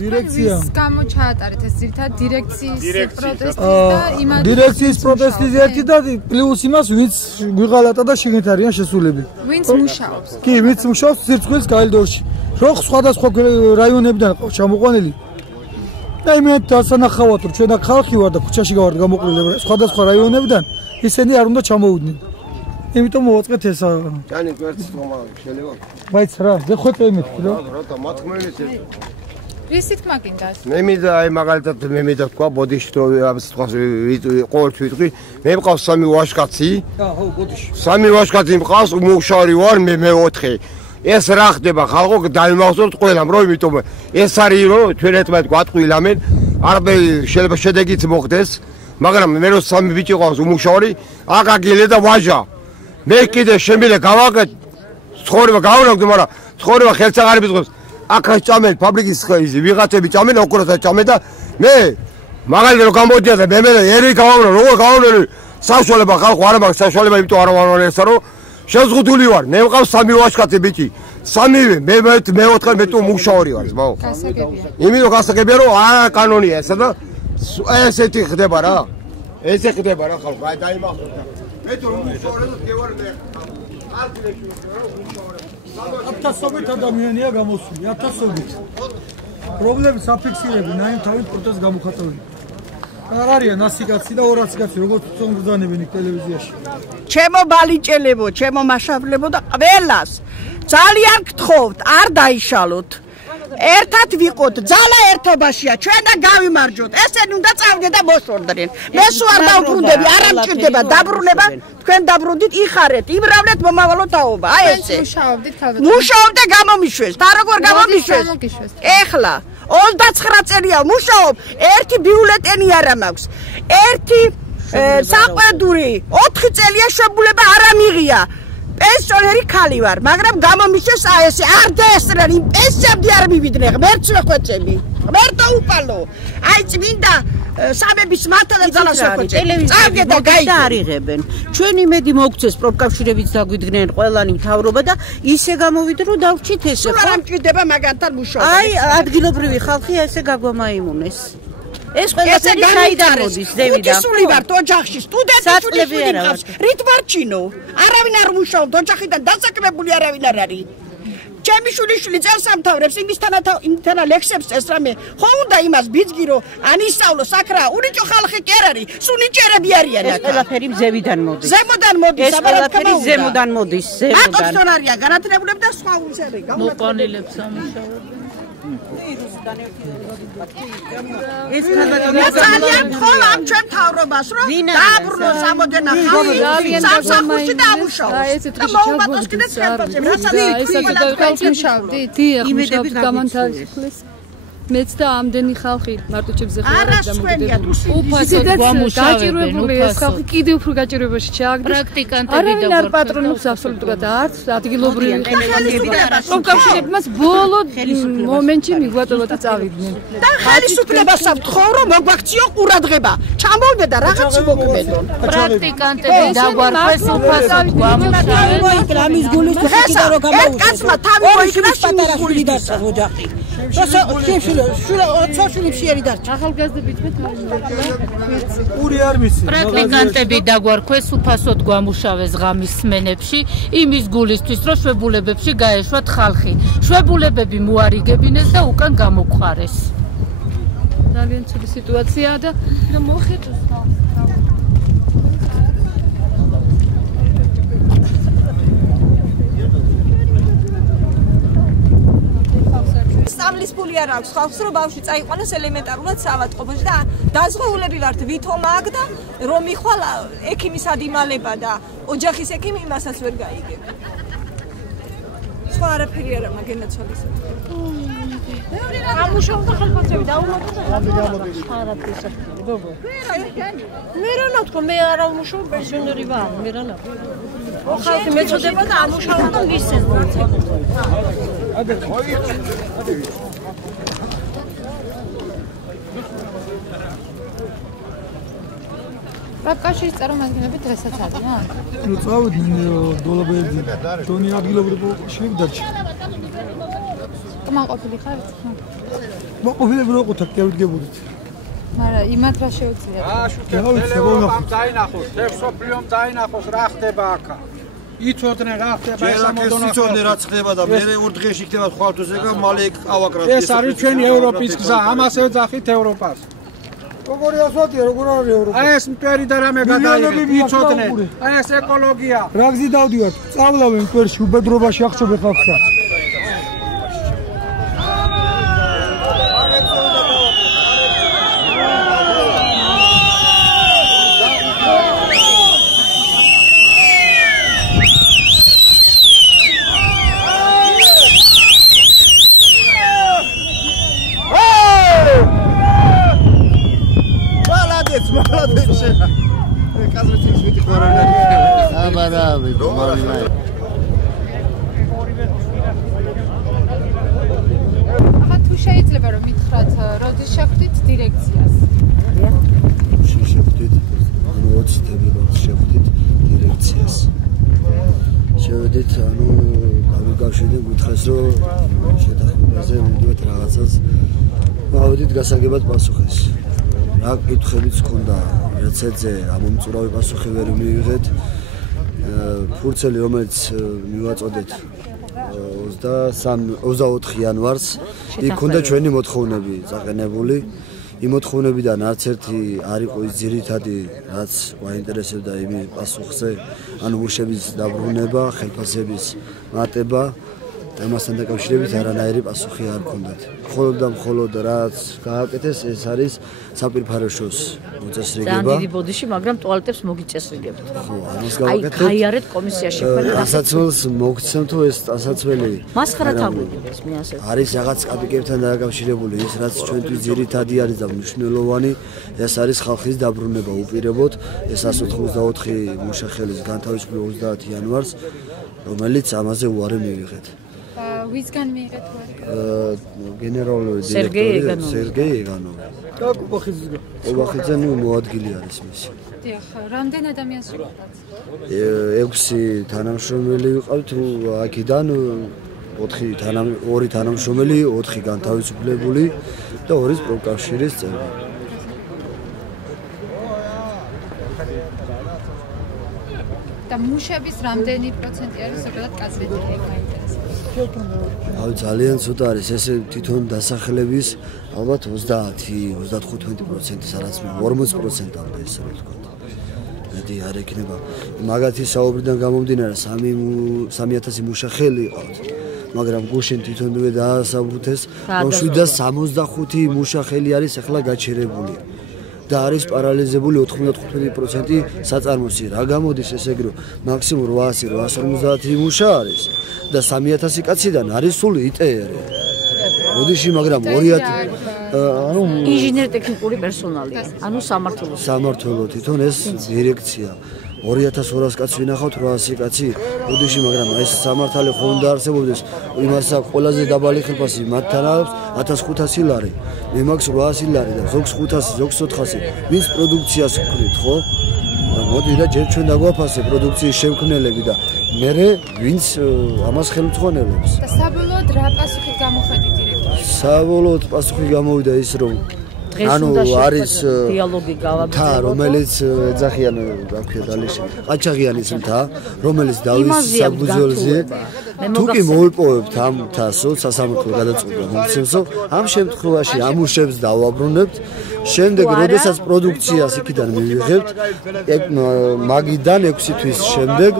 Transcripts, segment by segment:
დირექცია. გამო ჩაატარეთ ეს ძირითადად დირექციის პროტესტი და იმად დირექციის პროტესტის ერთი და პლუს იმას ვინც გვიღალატა და შიგნით არიან შესულები. ვინც მუშაობს. კი, ვინც მუშაობს სირცხვილის გაილდორში. რო სხვადასხვა რაიონებიდან ჩამოყვანილი. და იმენ დასანახავად რომ ჩვენ აქ ხალხი ვარ და ქუჩაში გავართ გამოყრილი სხვადასხვა რაიონებიდან ისინი არ უნდა ჩამოვიდნენ. იმიტომ მოვაწყეთ ეს. ჯანი გვერდს ხომა შეიძლება. მაიც რა, გეხვეწე იმით რა. რა მოთქმევით ეს. რის თქმა გინდას? მე მინდა აი მაგალითად მე მინდა თქვა ბოდიში რომ ამ სიტყვას ყოველთვის ვიტყვი, მე მყავს 3 ვაჟკაცი. ხო, ბოდიში. 3 ვაჟკაცი მყავს, მუშაური ვარ, მე 4. ეს რა ხდება ხალხო დაიმახსოვრთ ყველამ რომ იმიტომ ეს არის რომ ჩვენ ერთმანეთ გვატყვილამენ არ შეიძლება შედეგიც მოხდეს მაგრამ მე რო 3 ბიჭი ყავს უმუშაური აკაგილე და ვაჟა მე კიდე შემილე გავაკეთ ცხოვრება გავნაგდო მაგრამ ცხოვრება ხელს აღარ იბიძღებს აქაც წამენ ფაბრიკის ხეიზი ვიღაცები წამენ ოქროსაც წამენ და მე მაგალითად რომ გამოდია და მე ერი გავავნო როგორ გავავნო საშუალება ხალხო არ მაქვს საშუალება იმიტომ არ ვავნო ესა რომ შეზღუდული ვარ, მე მყავს 3 ვაჟკაცი ბიჭი. 3-ვე, მე 4 მე თუ მუშაური ვარ, ზმაო. გასაგებია. იმიტომ გასაგებია რომ არა კანონია ესა და ესეთი ხდება რა. ესე ხდება რა ხალხო, აი დაიმახსოვრდა. მე თუ მუშაური და გევარ მე. არქილეში მუშაური. 1000-ობით ადამიანია გამოსული, 1000-ობით. პრობლემის აფიქსირები, ნაიმ თავის პროტესტს გამოხატავენ. არ არიან 100 კაცი და 200 კაცი, როგორც თვითონ გზანებენ ტელევიზიაში. ჩემო ბალიჭელებო, ჩემო მაშავლებო და ყველას ძალიან გთხოვთ, არ დაიშალოთ. ერთად ვიყოთ, ძალა ერთობაშია, ჩვენ და გავიმარჯვოთ. ესენი უნდა წავდნენ და მოსვორდნენ. მე სულ არ დავბრუნდები, არ ამჭირდება დაბრუნება, თქვენ დაბრუნდით, იხარეთ, იმრავლეთ მომავალო თაობა. აი ესე. მუშაობ და გამომიშვეს. და როგორ გამომიშვეს? ეხლა 29 წელია მუშაობ, ერთი ბიულეტენი არა მაქვს. ერთი საყვედური 4 წელია შებულება არ ამიღია. პენსიონერი ხალი ვარ, მაგრამ გამომიშვეს აი ესე არ დაესწრენ, იმ პენსიამდე არ მივიდნენ, ღმერთს ვეხვეწები. ღმერთო უპალო. აი წმინდა სამების მართა და ძალას ვეხვეწები. წავიდე და გაიგე არიღებენ. ჩვენ იმედი მოგცეს პროფკავშირებიც დაგვიდგნენ ყველანი მთავრობა და ისე გამოვიდა რომ დავრჩით ესე. სულ არ ამჭირდება მაგანთან მუშაობა. აი ადგილობრივი ხალხი ესე გაგვამაიმუნეს. ეს ყველაფერი საიდან მოდის ზევიდან? სული ვართ ოჯახში, სტუდენტები ვიყავს. რით ვარჩინო? არავინ არ მუშაობს, ოჯახიდან დასაქმებული არავინ არ არის. ჩემი შვილიშვილი წელს ამთავრებს, იმისთანა ლექსებს წეს რამე. ხო უნდა იმას ბიძგი რომ ანისწავლო საკრა, უნიჭო ხალხი კი არ არის, სუნიჭერები არიან აქ. ეს ყველაფერი ზევიდან მოდის. ზემოდან მოდის, ეს ყველაფერი ზემოდან მოდის, ზემოდან. აკოცნონ არიან განათლებულები და სხვა უცერი. მოყვანილებს ამუშავებენ. ეს ძალიან ხოლ ამ ჩვენ თავრობას რომ დააბრუნოს ამოდენა ხალხი სამსახურში და ამუშაოს და მოუმატოს კიდე ხელფასზე რასაც მუშავდით იმედებით გამონთავისუფლეს მეც და ამდენი ხალხი მარტო ჩემზე ხარ დამოგდები უფასოდ გამუშავებული ეს ხალხი კიდევ უფრო გაჭირვებაში ჩააგდეს პრაქტიკანტები და არ პატრონობს აბსოლუტურად არც ადგილობრივი პროფკავშირები მას ბოლო მომენტში მიგვატოვა და წავიდნენ და ხელისუფლებას ვთხოვ რომ მოგვაქციო ყურადღება ჩამოვიდე და რაღაც მოგმედონ პრაქტიკანტები დაგვარქვეს უფასოდ გამუშავებენ გრამის გულის ხიდა რო გამოუშვა ეს კაცმა თავი მოიქნა პატარა შვილი დარჩა ოჯახი პური არ ვიცი. პრაქტიკანტები დაგვარქვეს უფასოდ გვამუშავეს ღამის სმენებში, იმის გულისთვის, რომ შვებულებებში გაეშვათ ხალხი. შვებულებები მოარიგებინეს და უკან გამოგვყარეს. ძალიან ცუდი სიტუაციაა და მოხეთოს სამლის ფული არ აქვს ხალხს რომ ბავშვი წაიყვანოს ელემენტარულად საავადმყოფოში და დაზღვეულები ვართ ვითომ აქ და რომ მიხვალ ექიმის ადიმალება და ოჯახის ექიმი იმასაც ვერ გაიგებ. სხვა არაფერი არა მაგენაცვალისა. ამუშავდა ხელფასები დაუმატა და მე რა ნათქვა მე არ ამუშავ პენსიონერი ვარ მე რა ნათქვა ხალხი მეწოდება და ამუშავდა და მისცენ პროფკავშირის წარმომადგენლები დღესაც არიან? ნუ წავიდნენ დოლაბებზე. ჯონი ადგილობრივი პროფკავშირები დარჩა. კმაყოფილი ხართ? მოყოფილი რო ყუთა კევიდგებოდით. მაგრამ იმათ რა შეუძლიათ? შუქებელევა დაინახოს, თექსოფლიომ დაინახოს რა ხდება აქა. იცოდნენ რა ხდება ეს ამოდონა. იცოდნენ რა ხდება და მე ურდგეში იქნება ხვალთუს ეგა მალე ავაკრათ. ეს არის ჩვენი ევროპის გზა, ამას ეძახით ევროპას. როგორი ასვათია, როგორ არის ევროპა? აი ეს მტვერი და რამე გადაიღეთ, იცოდნენ. აი ეს ეკოლოგია. რა გზი დავდივართ? წავლავენ მტვერში უბედრობაში ახშობე ხალხსა. შეიძლება რომ მითხრათ როდის შეხვდით დირექციას? შეხვდით 20 თებერვალს შეხვდით დირექციას. შევედით, გავიგავშიდეთ, გითხრეს რომ შეთანხმებაზე მივიდეთ რაღაცას. გავედით გასაგებად პასუხეს. რა კითხვებიც ჰქონდა, რაცეზე ამომწურავი პასუხი ვერ მივიღეთ. ფურცელი რომელიც მივაწოდეთ 24 იანვარს იქ უნდა ჩვენი მოთხოვნები წაყენებული. იმ მოთხოვნებიდან არც ერთი არ იყო ის ძირითადი რაც გვაინტერესებდა იმის პასუხზე, ანუ მუშების დაბრუნება, ხელფასების მატება. ამასთან დაკავშირებით არანაირი პასუხი არ ჰქონდათ. მხოლოდ რაც გააკეთეს ეს არის საპირფარეშოს მოწესრიგება. ძალიან დიდი ბოდიში, მაგრამ ტუალეტებს მოგიწესრიგებთ. ხო, ამას გავაკეთეთ. აი, გაიარეთ კომისიაში ხოლმე დასაცველს მოგცემ თუ ეს დასაცველი მასხარად აგვიგებს მე ასე. არის რაღაც კაპიკებთან დაკავშირებული, ის რაც ჩვენთვის ძირითადი არის და მნიშვნელოვანი, ეს არის ხალხის დაბრუნება უპირებოდ, ეს 184 მუშახელის განთავისუფლება 30 იანვარს, რომელიც ამაზე უარი მივიღეთ. ვისგან მიიღეთ უარი? გენერალური დირექტორი სერგეი ეგანოვი. და კუბახიძისგან. კუბახიძე მოადგილი არის მისი. დიახ, რამდენ ადამიანს ვიყავთ? 6 თანამშრომელი ვიყავთ, აქედან 2 თანამშრომელი, 4 განთავისუფლებული და 2 პროფკავშირის წევრი. და მუშების რამდენი პროცენტი არის ზოგადად კაზრეთი გაინტერესებს? აი ძალიან ცოტა არის ესე თვითონ დასახლების ალბათ 30-35% სადაც 40%-ამდე ესე რა თქვა. მეტი არ ექნება. მაგათი საუბრიდან გამომდინარე 3000 მუშახელი იყავთ. მაგრამ გუშინ თვითონვე დაასაბუთეს, რომ 765 მუშახელი არის ახლა გაჩერებული. და არის პარალიზებული 95% საწარმოსი. რა გამოდის ესე იგი რომ მაქსიმუმ 800-850 მუშა არის და 3000 კაციდან არის სულ იტერი. მოდიში, მაგრამ 2000 ანუ ინჟინერ-ტექნიკური პერსონალია. ანუ სამმართველო თვითონ ეს დირექცია 2200 კაცს ვინახავთ 800 კაცი უდიში, მაგრამ ეს სამართალი ხომ დაარსებობდეს იმას ყველაზე დაბალი ხელფასი მათთან აქვს 1500 ლარი. მე მაქვს 800 ლარი და ზოგს 500, ზოგს 400. ვინც პროდუქციას ვქნით, ხო? და მოდი და ჯერ ჩვენ დაგვაფასე პროდუქციის შემქმნელები და მე ვინც ამას ხელმძღვანელობს. და საბოლოოდ რა პასუხი გამოხედით დირექტორს? საბოლოოდ პასუხი გამოვიდა ის რომ ანუ არის დიალოგი გავაკეთებთ, რომელიც ეძახიან რა ქვია დალეში. ყაჩაღიანის მთა, რომელიც დავის საბუძველზე. თუ კი მოვიპოვებთ ამ მთასო, სასამართლო გადაწყვეტა მომცემსო, ამ შემთხვევაში ამ უშებს დავაბრუნებთ. შემდეგ, როდესაც პროდუქციას იქიდან მივიღებთ, მაგიდან 6 თვის შემდეგ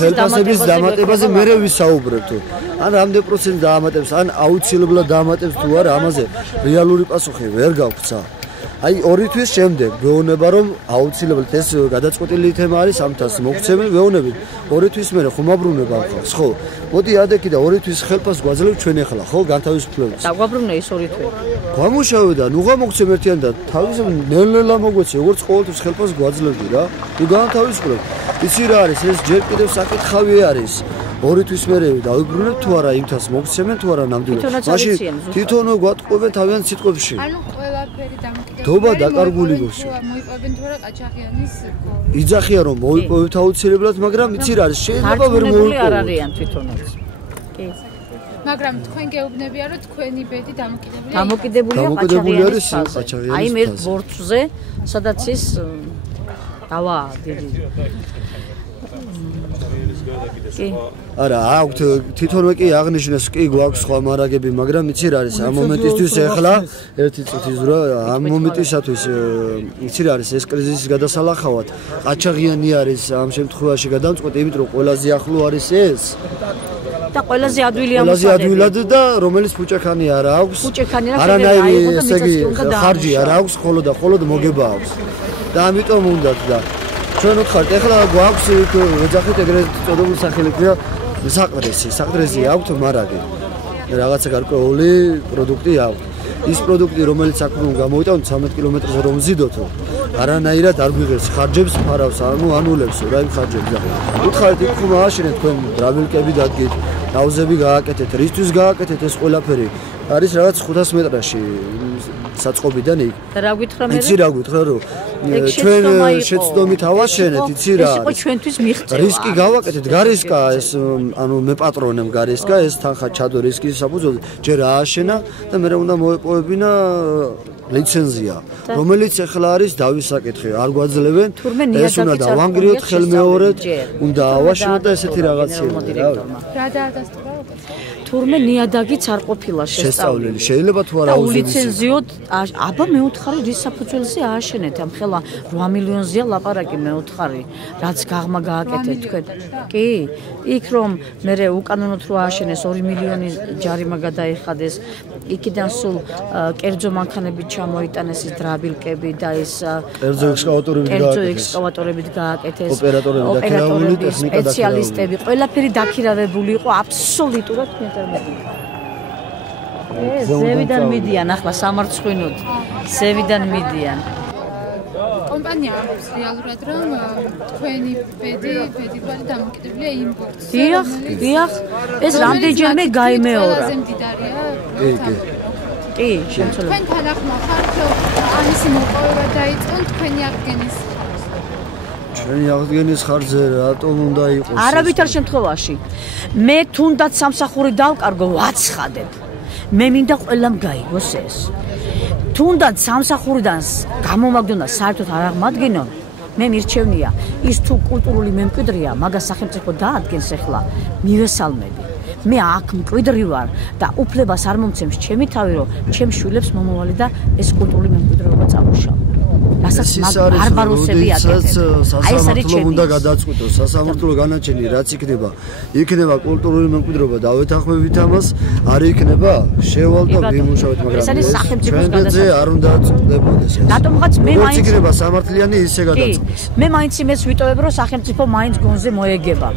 ხელფასების დამატებაზე მე ვისაუბრებთ. ან რამდენ პროცენტ დაამატებს, ან აუცილებლად დაამატებს თუ არა, ამაზე რეალური პასუხი ვერ გაგვცა. აი 2 თვის შემდეგ ვეუბნება რომ აუცილებლად ეს გადაწყვეტილი თემა არის, ამთას მოგცემენ, ვეუბნებით 2 თვის მერე ხომ აბრუნება ხალხს, ხო? მოდი ადექი და 2 თვის ხელფას გვაძლევთ ჩვენ ახლა, ხო? განთავისუფლებას. დაგვაბრუნე ის 2 თვე. გამუშავე და ნუ გამოგცემ ერთიან და თავის ნელ-ნელა მოგვეცე, როგორც ყოველთვის ხელფას გვაძლევდი რა. ნუ განთავისუფლებ. იცი რა არის, ეს ჯერ კიდევ საკითხავი არის. 2 თვის მერე დავიბრუნებ თუ არა იმთას მოგცემენ თუ არა ნამდვილად. მაშინ თვითონო გვატყობენ თავიანთ სიტყვებში. ანუ ყველაფერი დამოკიდებულია. თობა დაკარგული გოში. მოიპოვებენ თუ არა ყაჩაღიანის იძახიან რომ მოვიპოვებთ აუცილებლად, მაგრამ იცი რა არის, შეიძლება ვერ მოვიპოვოთ. არ არიან თვითონაც. კი. მაგრამ თქვენ გეუბნებია რომ თქვენი ბედი დამოკიდებულია ყაჩაღიანის ფასზე. აი მე ბორცვზე, სადაც ის დავა დიდი. არა, აქვთ თვითონვე კი აღნიშნეს, კი გვაქვს სხვა მარაგები, მაგრამ იცი რა არის, ამ მომენტისთვის ახლა ერთი წუთი ზურა, ამ მომენტისათვის იცი რა არის, ეს კრიზისის გადასალახავად ყაჩაღიანი არის ამ შემთხვევაში გადამწყვეტი, იმიტომ რომ ყველაზე ახლო არის ეს და ყველაზე ადვილია ყველაზე ადვილად და რომელიც ფუჭექანი არ აქვს. არანაირი ესე იგი ხარჯი არ აქვს, ხოლოდ მოგება აქვს. და ამიტომ უნდათ და ჩვენ ვთქვათ, ეხლა გვაქვს ეძახით ეგრეთ წოდებული სახელი ქვია საყდრესი აქვთ მარაგი. რაღაცა გარკვეული პროდუქტი აქვთ. ის პროდუქტი, რომელიც აქ რომ გამოვიტანოთ 13 კილომეტრზე რომ ვზიდოთო, არანაირად არ გვიღებს ხარჯებს, ფარავს, ანულებს რა იმ ხარჯებს და უთხარით იქ ხომ ააშენეთ თქვენ დრავილკები დადგეთ, დაუზები გააკეთეთ, რისთვის გააკეთეთ ეს ყველაფერი? არის რაღაც 500 მეტრაში საწყობიდან იქ. და რა გითხრა მე? იცი რა გითხრა რომ ჩვენ შეცდომით ავაშენეთ, იცი რა. ეს იყო ჩვენთვის მიღწევა. რისკი გავაკეთეთ, გარისკა ეს ანუ მე პატრონემ გარისკა ეს თანხა ჩადო რისკის საფუძველზე, ჯერ ააშენა და მე უნდა მოეპოვებინა ლიცენზია, რომელიც ახლა არის დავის საკითხი, არ გვაძლევენ. ეს უნდა დავანგრიოთ ხელმეორედ, უნდა ავაშენოთ და ესეთი რაღაცები რა. რა დაადასტურა? თურმე ნიადაგიც არ ყოფილა შესწავლილი. შეიძლება თუ არა ულიცენზიოდ აბა მე ვთხარი რის საფუძველზე ააშენეთ ამ ხელა 8 მილიონზეა ლაპარაკი მე ვთხარი რაც გაღმა გააკეთეთ თქვენ კი იქ რომ მე უკანონოდ რო ააშენეს 2 მილიონი ჯარიმა გადაიხადეს იქიდან სულ კერძო მანქანებით ჩამოიტანეს ის დრაბილკები და ეს კერძო ექსკავატორებით გააკეთეს ოპერატორები სპეციალისტები ყველაფერი დაქირავებული იყო აბსოლუტურად ზევიდან მიდიან ახლა სამარცხვინოდ ზევიდან მიდიან კომპანია აქვს რეალურად რომ თქვენი ბედი დამოკიდებულია იმპორტზე დიახ ეს რამდენჯერმე გაიმეორა კი შემცველად თქვენ თანახმა ხართ ამისი მოპოვება დაიწყონ თქვენი აღდგენის ჩვენი აღდგენის ხარჯზე რატომ უნდა იყოს არავითარ შემთხვევაში მე თუნდაც სამსახური დავკარგო ვაცხადებ მე მინდა ყველამ გაიგოს ეს თუნდაც სამსახურიდან გამომაგდონა საერთოდ არ აღმადგინონ მე მირჩევნია ის თუ კულტურული მემკვიდრეა მაგას სახელმწიფო დაადგენს ახლა მივესალმები მე აქ მკვიდრი ვარ და უფლებას არ მომცემს ჩემი თავი რომ ჩემ შვილებს მომავალი და ეს კულტურული მემკვიდრეობა წამოშალო რასაც ბარბაროსები აკეთებს აი ეს არის ჩემი უნდა გადაწყვიტოს სასამართლო განაჩენი რაც იქნება კულტურული მემკვიდრეობა დავეთანხმებით ამას არ იქნება შევალ და ვიმუშავეთ მაგრამ ეს არის სახელმწიფოს გადაწყვეტა არ უნდა წდებოდეს რატომღაც მე მაინც იქნება სამართლიანი ისე გადაწყვეტს მე მაინც იმეს ვიტოვებ რომ სახელმწიფო მაინც გონზე მოეგება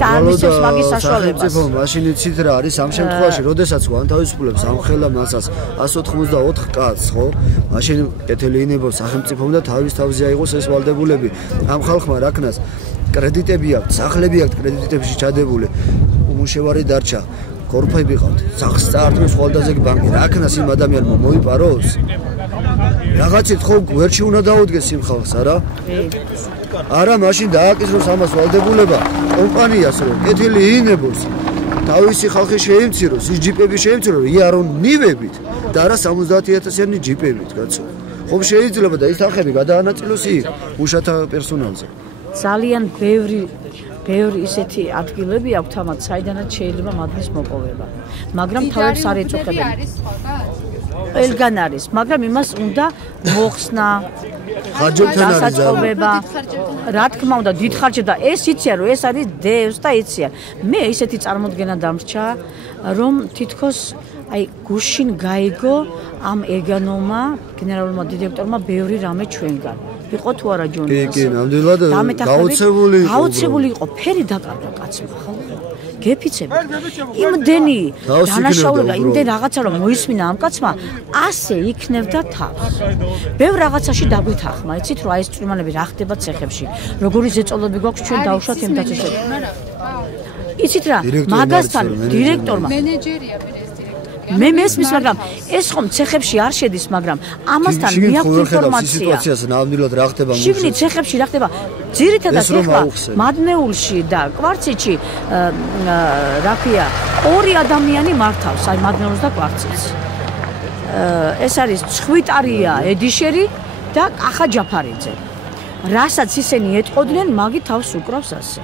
და ამისებს მაგის საშუალებას. სახელმწიფო მაშინ იცით რა არის ამ შემთხვევაში, როდესაც განთავისუფლებს ამ ხელა მასას 184 კაცს, ხო? მაშინ კეთილი იქნება სახელმწიფომ და თავზე აიღოს ეს ვალდებულები. ამ ხალხმა რაკნას კრედიტები აქვს, სახლები აქვს კრედიტებში ჩადებული. უმუშევარი დარჩა. კორუფები ყავთ. სახლს წაართმევს ხვალდაზე ბანკი. რაკნას იმ ადამიანმა მოიპაროს? რაღაცით ხო გვერდში უნდა დაუდგეს იმ ხალხს, არა? არა, მაშინ დააკისროს ამას ვალდებულება კომპანიას, რომ კეთილი იქნებოს. თავისი ხალხი შეიმციროს, ის ჯიპები შეიმციროს, იარონ ნივებით და არა 70000-იანი ჯიპებით, კაცო. ხომ შეიძლება და ის ხალხები გადაანაწილოს იქ მუშათა პერსონალზე. ძალიან ბევრი ისეთი ადგილები აქვთ ამათ, საიდანაც შეიძლება მადნის მოპოვება. მაგრამ თავებს არ ეწუხებენ. ყველგან არის, მაგრამ იმას უნდა მოხსნა ხარჯებთან არის დასაწყობება. რა თქმა უნდა, დიდ ხარჯები და ეს იციან, რომ ეს არის დევს და იციან. მე ისეთი წარმოდგენა დამრჩა, რომ თითქოს აი გუშინ გაიგო ამ ეგანომა, გენერალურმა დირექტორმა ბევრი რამე ჩვენგან. იყო თუ არა ჯონი? კი, ნამდვილად გაოცებული იყო, ფერი დაკარგა კაცმა, ხო? გეფიცები. იმდენი დანაშაულება, იმდენი რაღაცა რომ მოისმინა ამ კაცმა, ასე იქნებდა თავს. ბევრ რაღაცაში დაგვითახმა, იცით რა ეს წვიმანები რა ხდება ცეხებში. როგორი ზეწოლები გვაქვს ჩვენ დავუშვათ იმ დაწესებულებას. იცით რა, მაგასთან დირექტორმა მენეჯერია ეს დირექტორი. მე მესმის, მაგრამ ეს ხომ ცეხებში არ შედის, მაგრამ ამასთან მიაქვს ინფორმაცია. სიტუაციას ნამდვილად რა ხდება მუშა. შიგნით ცეხებში რა ხდება? ძირითადად ეხლა მადნეულში და კვარციტში რა ქვია, ორი ადამიანი მართავს, აი მადნეულს და კვარციტს. ეს არის ცხვიტარია ედიშერი და კახა ჯაფარიძე. რასაც ისინი ეტყოდნენ, მაგი თავს უკრავს ასე.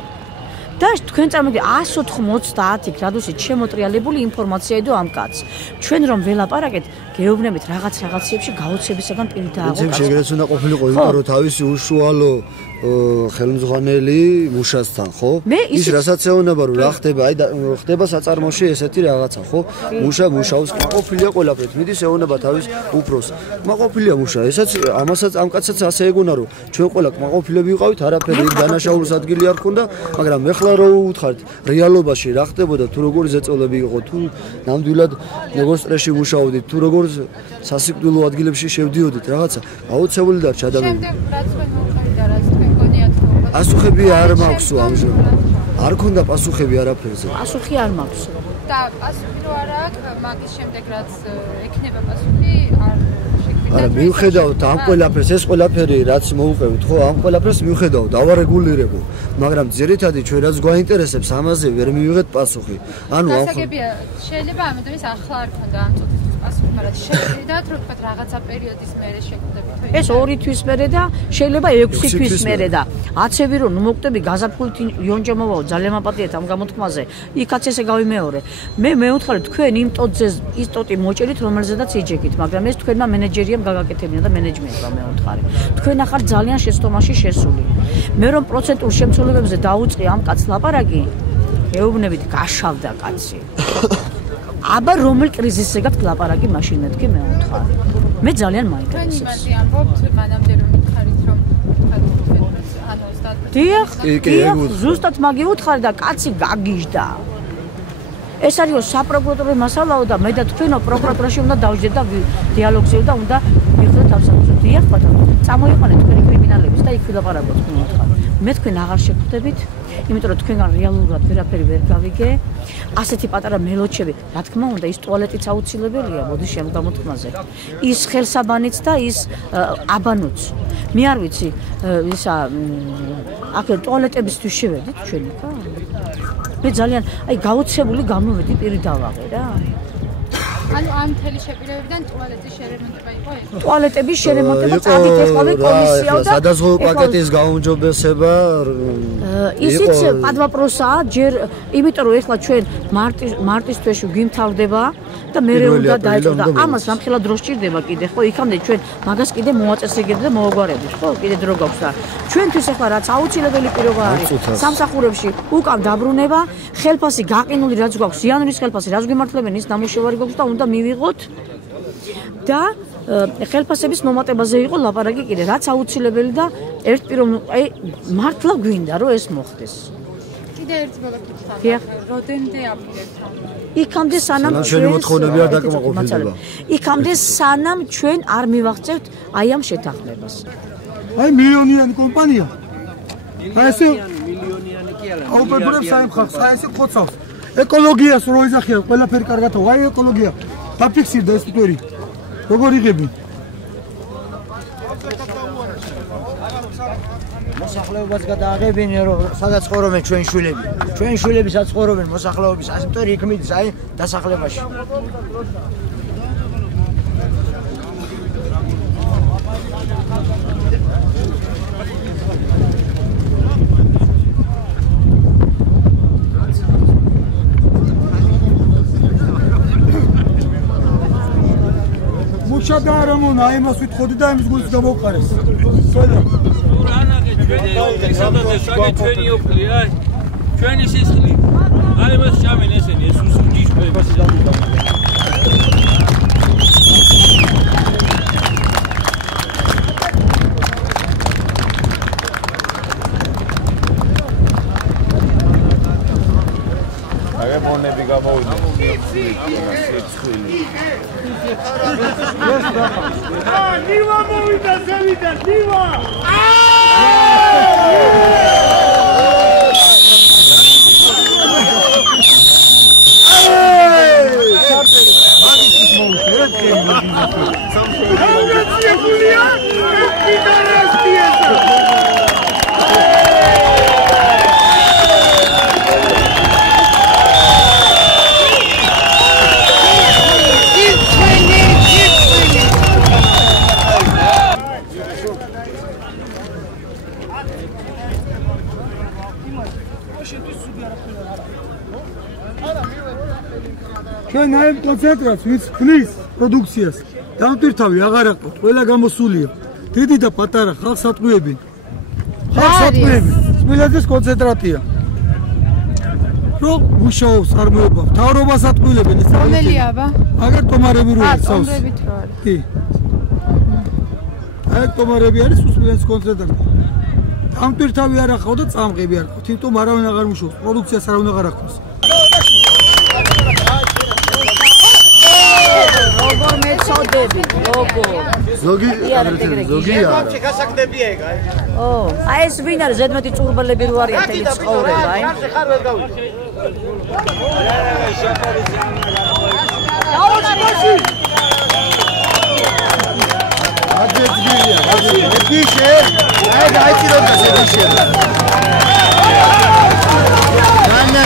და თქვენ წარმოგიდგენთ 190 გრადუსით შემოტრიალებული ინფორმაცია ედო ამ კაცს. ჩვენ რომ ველაპარაკეთ, გეუბნებით რაღაცებში გაოცებისაგან პირი დააღო. შეგრეც უნდა ყოფილიყო, იმიტომ რომ თავისი უშუალო ხელმძღვანელი მუშასთან, ხო? ის რასაც ეუბნება, რომ რა ხდება, აი ხდება საწარმოში ესეთი რაღაცა, ხო? მუშა მუშაობს, ყოფილია ყველაფრით. მიდის ეუბნება თავის უფროს. ყოფილია მუშა, ესაც ამასაც ამ კაცსაც ასე ეგონა, რომ ჩვენ ყველა ყოფილები ვიყავით, არაფერი დანაშაულის ადგილი არ ქონდა, მაგრამ ეხლა რო უთხარით, რეალობაში რა ხდებოდა, თუ როგორი ზეწოლები იყო, თუ ნამდვილად როგორ სტრესში მუშაობდით, თუ როგორ სასიკვდილო ადგილებში შევდიოდით, რაღაცა, აუცილებელი დარჩა ადამიანები. პასუხები არ მაქვსო ამჟამად. არ ქონდა პასუხები არაფერზე. პასუხი არ მაქვს. და პასუხი რო არა აქვს, მაგის შემდეგ რაც ექნება პასუხი არ არა, მიუხედავთ ამ ყველაფერს, ეს ყველაფერი რაც მოუყევით, ხო, ამ ყველაფერს მიუხედავთ, ავარეგულირებო, მაგრამ ძირითადად ჩვენ რაც გვაინტერესებს, ამაზე ვერ მივიღეთ პასუხი. ანუ გასაგებია, შეიძლება ამ ადამიანს ახლა არ ქონდა ამ წუთის პასუხი, მაგრამ შეიძლება რომ თქვა რაღაცა პერიოდის მერე შეგვდებით. ეს 2 თვის მერე და შეიძლება 6 თვის მერე და აცები რომ მოკვდები გაზაფხულით იონჯამოვაო ძალიან მაპატიეთ ამ გამოთქმაზე. იქაც ესე გავიმეორე. მე მეუთხარი თქვენ იმ ტოტზე ის ტოტი მოჭერით, რომელზედაც იჯეკით, მაგრამ ეს თქვენმა მენეჯერიამ გაგაკეთებინა და მენეჯმენტმა მეუთხარი. თქვენ ახარ ძალიან შეცდომაში შესული. მე რომ პროცენტულ შემცველობებზე დაუწყი ამ კაცს ლაპარაკი, ეუბნებით გაშავდა კაცი. აბა რომელ კრიზისზე გაქვთ ლაპარაკი მაშინ მეთქი მეუთხარი. მე ძალიან მაინტერესებს. თქვენ იმაზე ამბობთ, მანამდე რომ მითხარით რომ დიახ, ზუსტად მაგი უთხარი და კაცი გაგიჟდა. ეს არის საპროკურატურო მასალაო და მე და თქვენო პროკურატურაში უნდა დავждეთ და დიალოგზე და უნდა მივხვდეთ თავსამსო. დიახ, ბატონო, წამოიყვანეთ თქვენი კრიმინალებიც და იქ ვილაპარაკოთ თქვენ უთხარი. მე თქვენ აღარ შეგხვდებით, იმიტომ რომ თქვენგან რეალურად ვერაფერი ვერ გავიგე. ასეთი პატარა მელოჩები, რა თქმა უნდა, ის ტუალეტიც აუცილებელია, მოდი შემდგამოთქმაზე. ის ხელსაბანიც და ის აბანოც. მე არ ვიცი, ისა აქ ტუალეტებისთვის შევედით ჩვენ იქ? მე ძალიან, აი გაოცებული გამოვედი პირი დავაღე რა. ანუ ამ მთელი შეპირებებიდან ტუალეტის შერემონტება იყო ეს? ტუალეტების შერემონტება წადით ეხლავე კომისიაო და სადაზღვევო პაკეტის გაუმჯობესება ისიც პადვაპროსაა ჯერ იმიტომ რომ ეხლა ჩვენ მარტის თვეში გიმთავრდება და მე უნდა დაიწყო და ამას რამხელა დრო სჭირდება კიდე ხო იქამდე ჩვენ მაგას კიდე მოაწესრიგებთ და მოაგვარებით ხო კიდე დრო გაქვს და ჩვენთვის ეხლა რაც აუცილებელი პირობა არის სამსახურებში უკან დაბრუნება ხელფასი გაყინული რაც გვაქვს იანვრის ხელფასი რაც გვიმართლებენ ის ნამუშევარი გვაქვს და უნდა მივიღოთ და ხელფასების მომატებაზე იყო ლაპარაკი კიდე რაც აუცილებელი და ერთ პიროვნულ აი მართლა გვინდა რომ ეს მოხდეს კიდე ერთი მოგეკითხა როდენდე აპირებთ იქამდე სანამ ჩვენ მოთხოვნები არ დაკმაყოფილდება იქამდე სანამ ჩვენ არ მივახცევთ აი ამ შეთანხმებას აი მილიონიანი კომპანია აი ესე მილიონიანი კი არა აუპერებს აი ხალხს აი ესე ხოცავს ეკოლოგიას რო იზახიან ყველაფერი კარგათო აი ეკოლოგია დაფიქსირდა ეს თვერი როგორ იღები მოსახლეობას გადააღებინე რომ სადაც ცხოვრობენ ჩვენ შვილები სადაც ცხოვრობენ მოსახლეობის ასე თვერი იქ მიდის აი დასახლებაში მუშადა რამონა აი მას ვითხოვდი და იმის გულს გამოვყარეს სველა რანაგე ჩვენი სადაც შაგე ჩვენი ოფლი აი ჩვენი სისხლი აი მას ჩამენ ესენი ეს უსუჯიშები მონები გამოვიდა სიცხილი ნივა მოვიდა ზევიდან ნივა ჩვენ აი კონცენტრატს ვიც ხლის პროდუქციას დამტვირთავი აღარ აყავთ ყველა გამოსულია დიდი და პატარა ხალხსატყუები სპილაძის კონცენტრატია რომ მუშაობს წარმოება მთავრობას ატყუილებენ ეს რომელია აბა აგერ ტომარები რო არის ტომრებით რო არის კი აი ტომარები არის სპილაძის კონცენტრატი დამტვირთავი არ აყავ და წამყები არ აყავ თვითონ არავინ აღარ მუშაობს პროდუქციას არავინ აღარ აყავს როგორ მეწოდები როგორ ზოგი ზოგია გასაგდებია ეგ აი ო აი ეს ვინ არის ზედმეტი წურბელები რო არიან თელი ცხოვრება აი ხარ ვერ გავი აძეძგირია ეთიშე აი დაიჭიროთ ეთიშე განა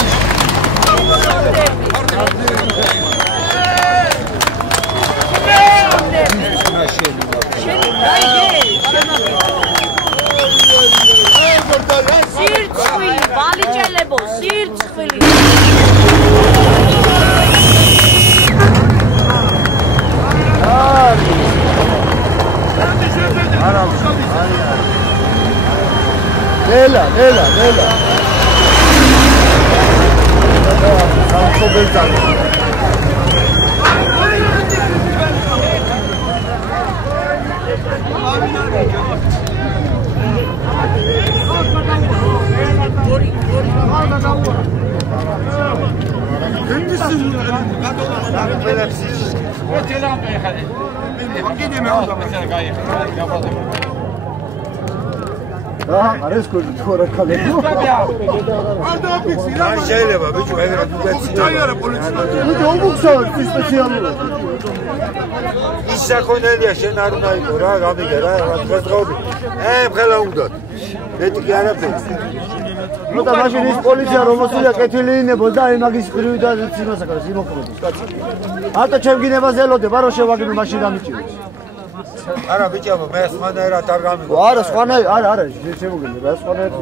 სირცხვილი ვალიჭელებო სირცხვილი ნელა სამხობელთან არის კუდი თორა ქალები არ შეიძლება ბიჭო ეგრე დუგაცია დაიარა პოლიცია ბიჭო უმუხსოვეთ სპეციალურად ის საქონელია შენ არ უნდა იყო რა გამიგე რა დღესდღეობით ხელა უნდა მეტი კი არაფერი ნუ და მაშინ ის პოლიცია რომელსია კეთილი ინებოს და აი მაგის ხრივი და იმასაკარეს იმოქმედებს კაცი ატო ჩემ გინებას ელოდებ არო შევაგინო მაშინ დამიჭიროს არა ბიჭო მე სხვანაირად არ გამიგო არა სხვანაირად არა არა შემოგინდა რა სხვანაირად